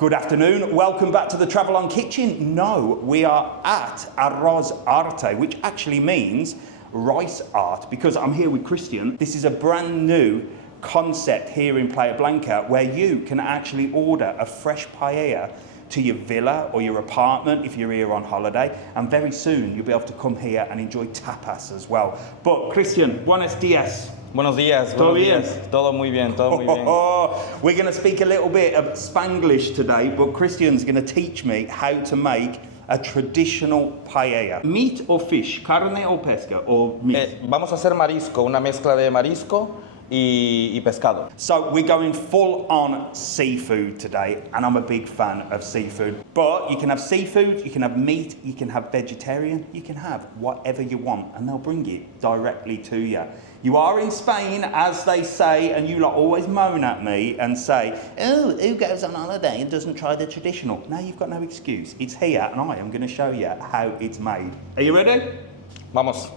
Good afternoon, welcome back to the TravelON Kitchen. No, we are at Arroz Arte, which actually means rice art, because I'm here with Christian. This is a brand new concept here in Playa Blanca where you can actually order a fresh paella to your villa or your apartment if you're here on holiday, and very soon you'll be able to come here and enjoy tapas as well. But Christian, buenos días. Buenos días. ¿Todo bien? Todo muy bien, todo muy bien. We're going to speak a little bit of Spanglish today, but Christian's going to teach me how to make a traditional paella. Meat or fish, carne or pesca, or meat? Vamos a hacer marisco, una mezcla de marisco y pescado. So we're going full on seafood today, and I'm a big fan of seafood. But you can have seafood, you can have meat, you can have vegetarian, you can have whatever you want, and they'll bring it directly to you. You are in Spain, as they say, and you lot always moan at me and say, oh, who goes on holiday and doesn't try the traditional? Now you've got no excuse. It's here, and I am going to show you how it's made. Are you ready? Vamos.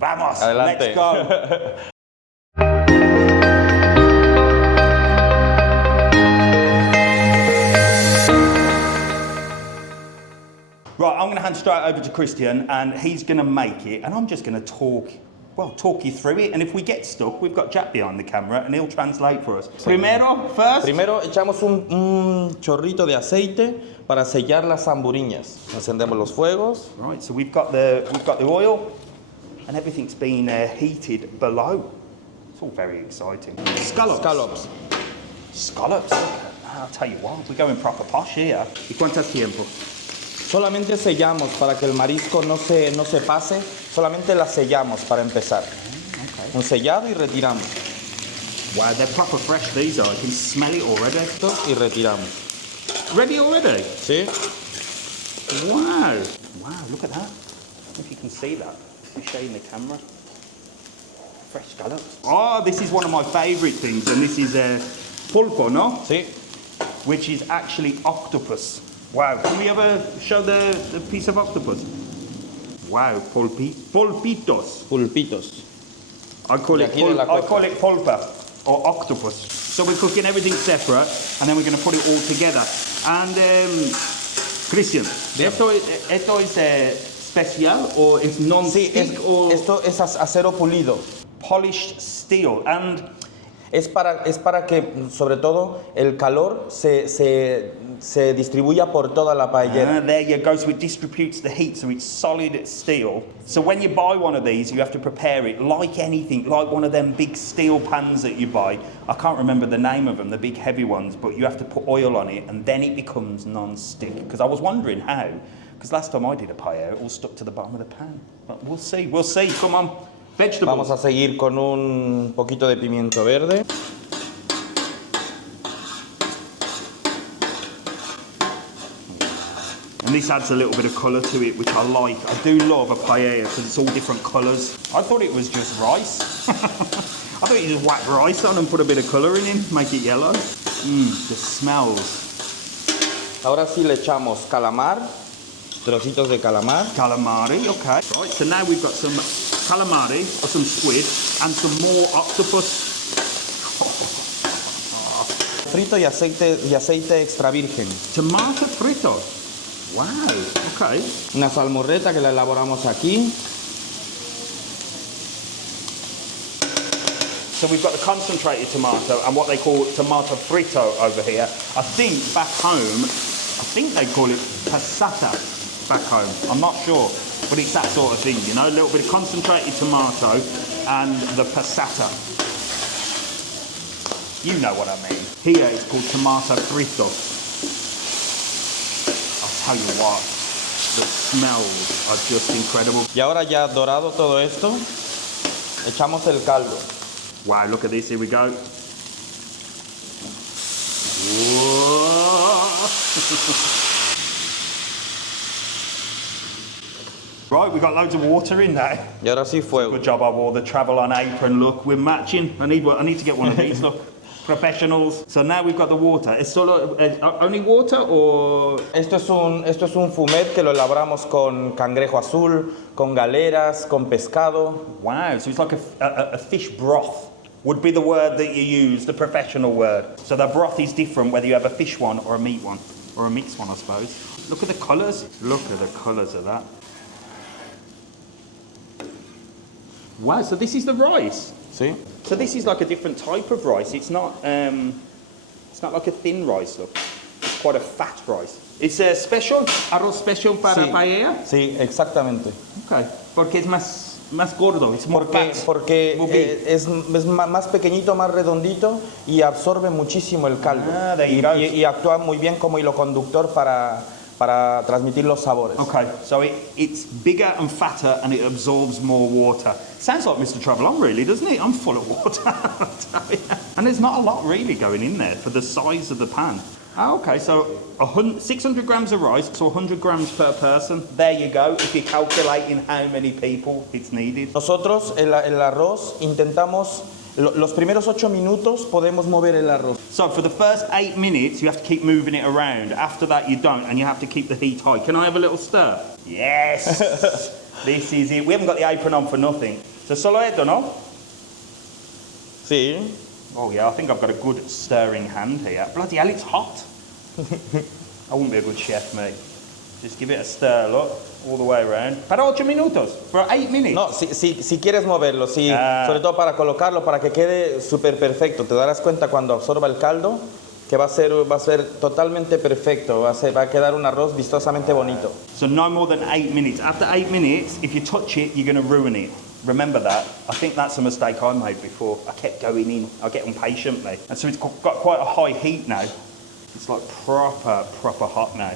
Vamos, Adelante. let's go. Right, I'm going to hand straight over to Christian, and he's going to make it, and I'm just going to talk you through it, and if we get stuck, we've got Jack behind the camera, and he'll translate for us. Primero, echamos un chorrito de aceite para sellar las hamburiñas. Encendemos los fuegos. Right, so we've got the oil, and everything's been heated below. It's all very exciting. Scallops. I'll tell you what, we're going proper posh here. ¿Y cuánto tiempo? Solamente sellamos para que el marisco no se pase. Solamente la sellamos para empezar. Okay. Un sellado y retiramos. Wow, they're proper fresh, these are. I can smell it already. Y retiramos. Ready already? Sí. Wow, look at that. If you can see that. Let me show you in the camera. Fresh scallops. Oh, this is one of my favourite things, and this is pulpo, no? Sí. Which is actually octopus. Wow, can we ever show the piece of octopus? Wow, pulpitos. I call it pulpa or octopus. So we're cooking everything separate, and then we're going to put it all together. And Christian, esto es special or it's non-stick? Sí, esto es acero pulido. Polished steel. And es para que, sobre todo, el calor se distribuya por toda la paellera. There you go, so it distributes the heat, so it's solid steel. So when you buy one of these, you have to prepare it like anything, like one of them big steel pans that you buy. I can't remember the name of them, the big heavy ones, but you have to put oil on it, and then it becomes non-stick. Because I was wondering how, because last time I did a paella, it all stuck to the bottom of the pan. But we'll see, come on. Vegetables. Vamos a seguir con un poquito de pimiento verde. And this adds a little bit of colour to it, which I like. I do love a paella because it's all different colours. I thought it was just rice. I thought you just whack rice on and put a bit of colouring in, make it yellow. The smells. Ahora sí le echamos calamar, trocitos de calamar. Calamari, okay. Right, so now we've got some calamari, or some squid, and some more octopus. Frito y aceite extra virgen. Tomato frito. Wow, okay. Una salmorreta que la elaboramos aquí. So we've got the concentrated tomato and what they call tomato frito over here. I think back home, they call it passata back home. I'm not sure, but it's that sort of thing, you know, a little bit of concentrated tomato and the passata. You know what I mean. Here it's called tomato frito. I'll tell you what, the smells are just incredible. Y ahora ya dorado todo esto, echamos el caldo. Wow, look at this, here we go. Right, we've got loads of water in there. Y ahora sí fuego. Good job I wore the TravelON apron, look, we're matching. I need to get one of these, look. Professionals. So now we've got the water. ¿Es solo only water or? Esto es un fumet que lo elaboramos con cangrejo azul, con galeras, con pescado. Wow, so it's like a fish broth. would be the word that you use, the professional word. So the broth is different whether you have a fish one or a meat one, or a mixed one, I suppose. Look at the colours. Look at the colours of that. Wow, so this is the rice. ¿Sí? So this is like a different type of rice. It's not like a thin rice, look. It's quite a fat rice. It's a special, arroz special para Sí. paella? Sí, exactamente. Okay, porque es más gordo, it's more fat. Porque More big. es más pequeñito, más redondito y absorbe muchísimo el caldo. Ah, there you go. Y actúa muy bien como hilo conductor para transmitir los sabores. Okay, so it's bigger and fatter and it absorbs more water. Sounds like Mr. TravelON really, doesn't it? I'm full of water, I tell you. And there's not a lot really going in there for the size of the pan. Ah, okay, so 600 grams of rice, so 100 grams per person. There you go, if you're calculating how many people it's needed. Nosotros el arroz intentamos, los primeros 8 minutos podemos mover el arroz. So for the first 8 minutes, you have to keep moving it around. After that, you don't, and you have to keep the heat high. Can I have a little stir? Yes! This is it. We haven't got the apron on for nothing. So solo esto, no? Sí. Oh yeah, I think I've got a good stirring hand here. Bloody hell, it's hot. I wouldn't be a good chef, mate. Just give it a stir, look, all the way around. Para 8 minutos, for 8 minutes. No, si quieres moverlo, sobre todo para colocarlo, para que quede súper perfecto. Te darás cuenta cuando absorba el caldo que va a ser totalmente perfecto. Va a quedar un arroz vistosamente bonito. So no more than 8 minutes. After 8 minutes, if you touch it, you're going to ruin it. Remember that. I think that's a mistake I made before. I kept going in. I get impatient, mate. And so it's got quite a high heat now. It's like proper hot now.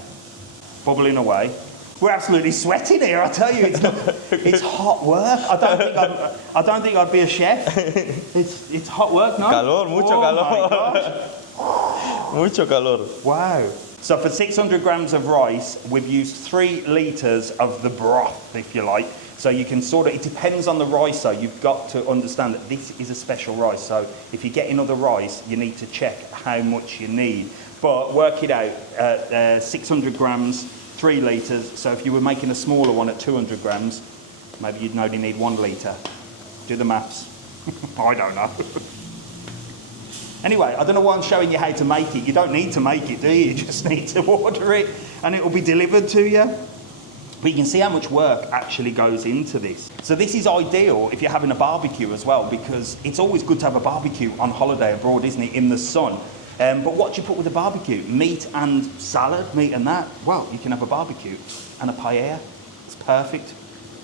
Bubbling away. We're absolutely sweating here, I tell you. It's hot work. I don't think I'd be a chef. It's hot work, no? Calor, mucho calor. My gosh. Mucho calor. Wow. So for 600 grams of rice, we've used 3 litres of the broth, if you like. So you can it depends on the rice though. You've got to understand that this is a special rice. So if you're getting other rice, you need to check how much you need. But work it out, 600 grams, 3 litres. So if you were making a smaller one at 200 grams, maybe you'd only need 1 litre. Do the maths. I don't know. Anyway, I don't know why I'm showing you how to make it. You don't need to make it, do you? You just need to order it and it will be delivered to you. But you can see how much work actually goes into this. So this is ideal if you're having a barbecue as well, because it's always good to have a barbecue on holiday abroad, isn't it, in the sun. But what do you put with a barbecue? Meat and salad, meat and that? Well, you can have a barbecue and a paella. It's perfect.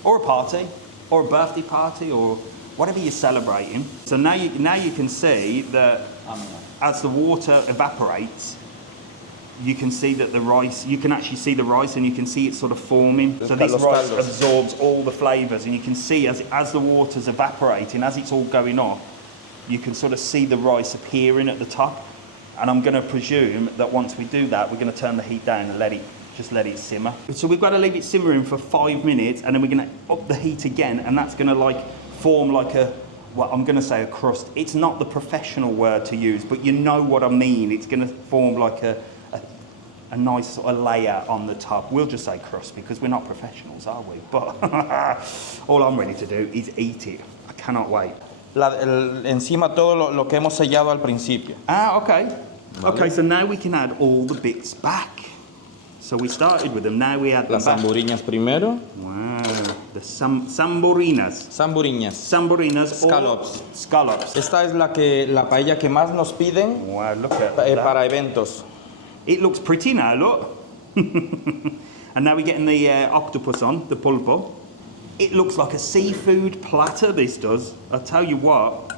Or a party, or a birthday party, or whatever you're celebrating. So now you can see that as the water evaporates, you can see that the rice, you can actually see the rice and you can see it sort of forming. So this rice absorbs all the flavours and you can see as the water's evaporating, as it's all going off, you can sort of see the rice appearing at the top. And I'm going to presume that once we do that, we're going to turn the heat down and just let it simmer. So we've got to leave it simmering for 5 minutes and then we're going to up the heat again and that's going to form like I'm going to say a crust. It's not the professional word to use, but you know what I mean. It's going to form like a nice sort of layer on the top. We'll just say crust because we're not professionals, are we? But all I'm ready to do is eat it. I cannot wait. Encima todo lo que hemos sellado al principio. Ah, okay. Okay, so now we can add all the bits back. So we started with them, now we add them Las back. zamburiñas primero. Wow, the zamburinas. Zamburiñas. Zamburinas. Scallops. Scallops. Esta es la paella que más nos piden Wow, look at that. para eventos. It looks pretty now, look. And now we're getting the octopus on, the pulpo. It looks like a seafood platter, this does. I'll tell you what.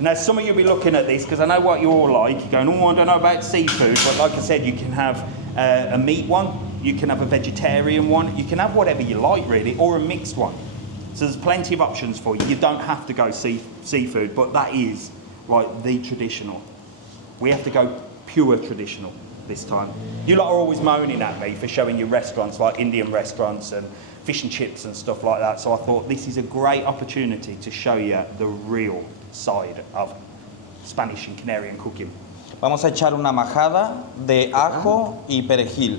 Now, some of you will be looking at this, because I know what you're all like. You're going, oh, I don't know about seafood. But like I said, you can have a meat one. You can have a vegetarian one. You can have whatever you like, really, or a mixed one. So there's plenty of options for you. You don't have to go seafood, but that is like the traditional. We have to go pure traditional this time. You lot are always moaning at me for showing you restaurants, like Indian restaurants and fish and chips and stuff like that. So I thought this is a great opportunity to show you the real side of Spanish and Canarian cooking. Vamos a echar una majada de ajo y perejil.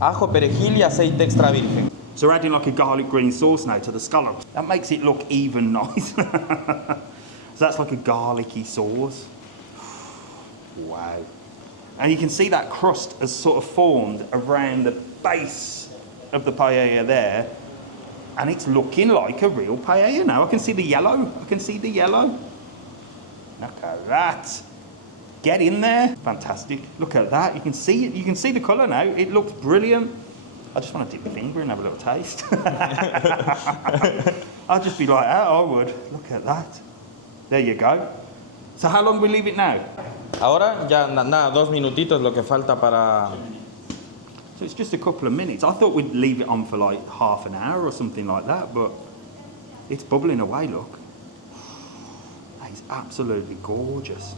Ajo, perejil y aceite extra virgen. So we're adding like a garlic green sauce now to the scallops. That makes it look even nicer. So that's like a garlicky sauce. Wow. And you can see that crust has sort of formed around the base of the paella there. And it's looking like a real paella now. I can see the yellow. I can see the yellow. Look at that. Get in there. Fantastic. Look at that. You can see it. You can see the colour now. It looks brilliant. I just want to dip my finger and have a little taste. I'll just be like, oh, I would. Look at that. There you go. So how long do we leave it now? Ahora ya nada, 2 minutitos lo que falta para... So it's just a couple of minutes. I thought we'd leave it on for like half an hour or something like that, but it's bubbling away, look. That is absolutely gorgeous.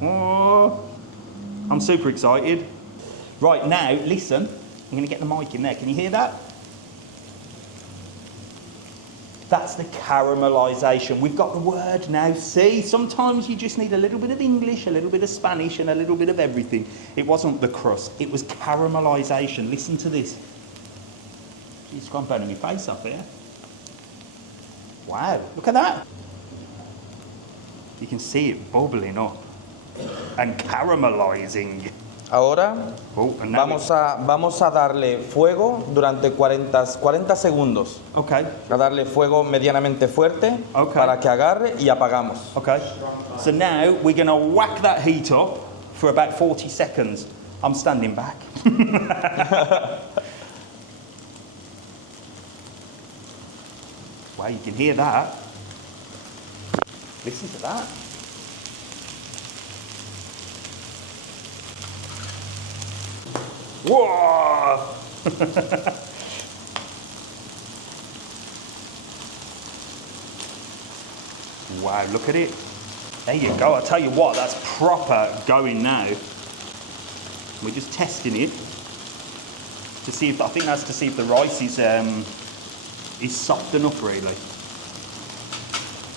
I'm super excited. Right, now, listen. I'm going to get the mic in there. Can you hear that? That's the caramelisation. We've got the word now. See, sometimes you just need a little bit of English, a little bit of Spanish, and a little bit of everything. It wasn't the crust. It was caramelisation. Listen to this. It's gone burning my face up here. Wow, look at that. You can see it bubbling up and caramelising. Ahora and vamos a darle fuego durante 40 segundos. Okay. A darle fuego medianamente fuerte para que agarre y apagamos. Okay. So now we're going to whack that heat up for about 40 seconds. I'm standing back. Wow, you can hear that. Listen to that. Whoa! Wow, look at it. There you go. I'll tell you what, that's proper going now. We're just testing it to see if, I think that's to see if the rice is soft enough, really.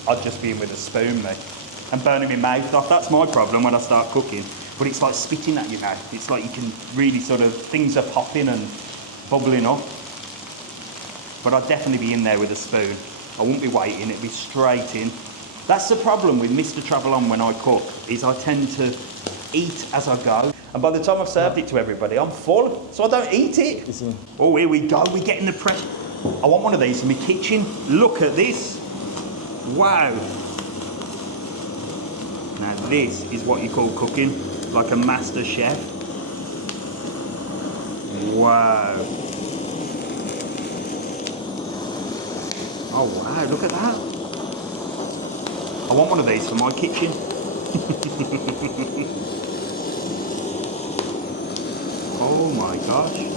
I'd just be in with a spoon, mate, and burning my mouth off. That's my problem when I start cooking. But it's like spitting at your mouth. It's like you can really sort of, things are popping and bubbling up. But I'd definitely be in there with a spoon. I wouldn't be waiting, it'd be straight in. That's the problem with Mr. TravelON when I cook, is I tend to eat as I go. And by the time I've served it to everybody, I'm full, so I don't eat it. Oh, here we go, we're getting the pressure. I want one of these in my kitchen. Look at this. Wow. Now this is what you call cooking. Like a master chef. Wow. Oh wow, look at that. I want one of these for my kitchen. Oh my gosh.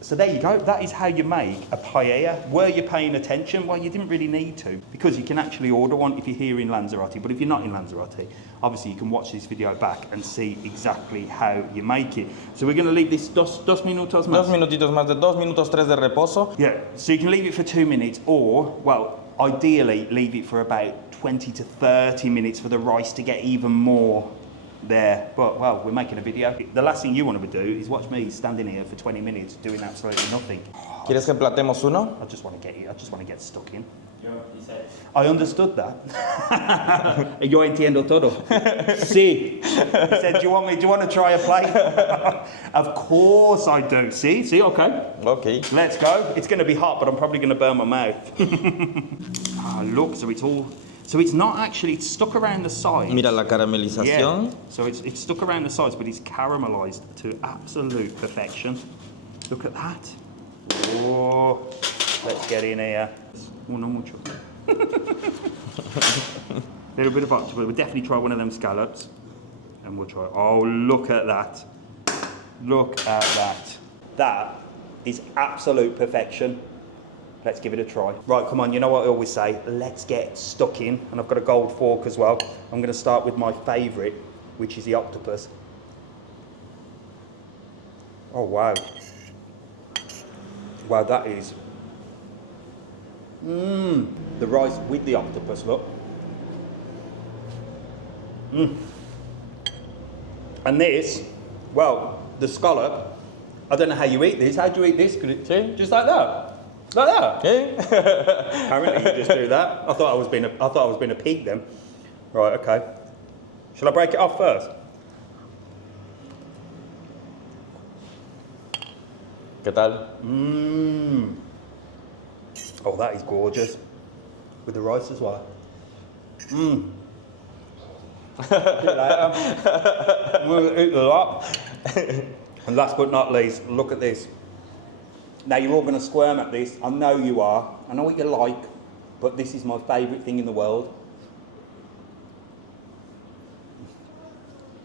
So there you go, that is how you make a paella. Were you paying attention? Well, you didn't really need to, because you can actually order one if you're here in Lanzarote. But if you're not in Lanzarote, obviously you can watch this video back and see exactly how you make it. So we're going to leave this dos minutos más. 2 minutitos más, de 2 minutos 3 de reposo. Yeah, so you can leave it for 2 minutes, or, well, ideally leave it for about 20 to 30 minutes for the rice to get even more there. But, well, we're making a video. The last thing you want to do is watch me standing here for 20 minutes doing absolutely nothing. ¿Quieres que emplatemos uno? I just want to get stuck in. I understood that. Yo entiendo todo. Sí. He said, do you want to try a plate? Of course I do. See, okay. Okay. Let's go. It's going to be hot, but I'm probably going to burn my mouth. Ah, look, so it's not actually, it's stuck around the sides. Mira la caramelización. Yeah. So it's stuck around the sides, but it's caramelized to absolute perfection. Look at that. Whoa. Let's get in here. Oh, no mucho. Little bit of octopus. We'll definitely try one of them scallops. And we'll try, oh, look at that. Look at that. That is absolute perfection. Let's give it a try. Right, come on, you know what I always say, let's get stuck in. And I've got a gold fork as well. I'm gonna start with my favorite, which is the octopus. Oh, wow. Wow, that is. The rice with the octopus, look. And this, well, the scallop, I don't know how you eat this. How do you eat this? Could it, see? Just like that? Like that? Yeah. Apparently you just do that. I thought I was being a pig then. Right, okay. Shall I break it off first? ¿Qué tal? Oh, that is gorgeous. With the rice as well. See you later. I'm going to eat a lot. And last but not least, look at this. Now you're all going to squirm at this. I know you are. I know what you like. But this is my favourite thing in the world.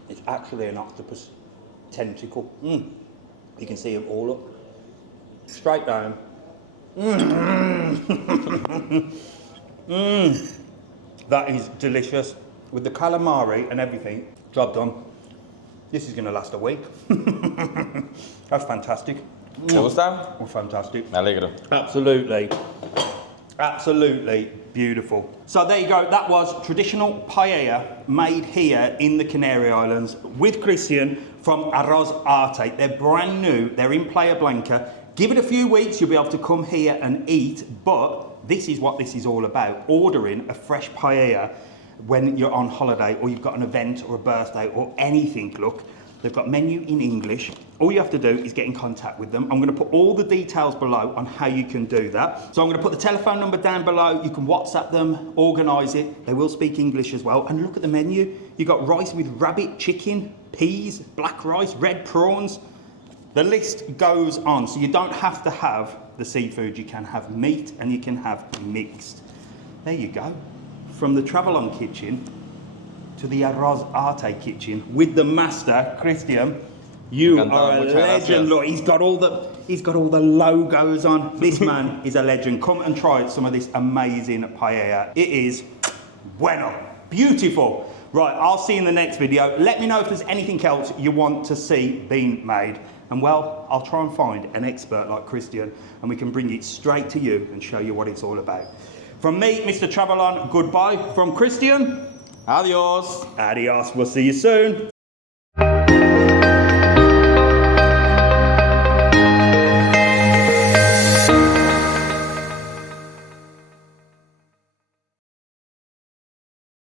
It's actually an octopus tentacle. You can see them all up. Straight down. That is delicious. With the calamari and everything, job done. This is going to last a week. That's fantastic. ¿Te gusta? Oh, fantastic. Me alegro. Absolutely. Absolutely beautiful. So there you go. That was traditional paella made here in the Canary Islands with Christian from Arroz Arte. They're brand new. They're in Playa Blanca. Give it a few weeks, you'll be able to come here and eat, but this is what this is all about. Ordering a fresh paella when you're on holiday or you've got an event or a birthday or anything. Look, they've got menu in English. All you have to do is get in contact with them. I'm going to put all the details below on how you can do that. So I'm going to put the telephone number down below. You can WhatsApp them, organise it. They will speak English as well. And look at the menu. You've got rice with rabbit, chicken, peas, black rice, red prawns. The list goes on. So you don't have to have the seafood. You can have meat and you can have mixed. There you go. From the TravelON kitchen to the Arroz Arte kitchen with the master, Christian. You are a legend. Look, he's got all the logos on. This man is a legend. Come and try some of this amazing paella. It is bueno. Beautiful. Right, I'll see you in the next video. Let me know if there's anything else you want to see being made. And well, I'll try and find an expert like Christian and we can bring it straight to you and show you what it's all about. From me, Mr. TravelON, goodbye. From Christian, Adios. adios. We'll see you soon.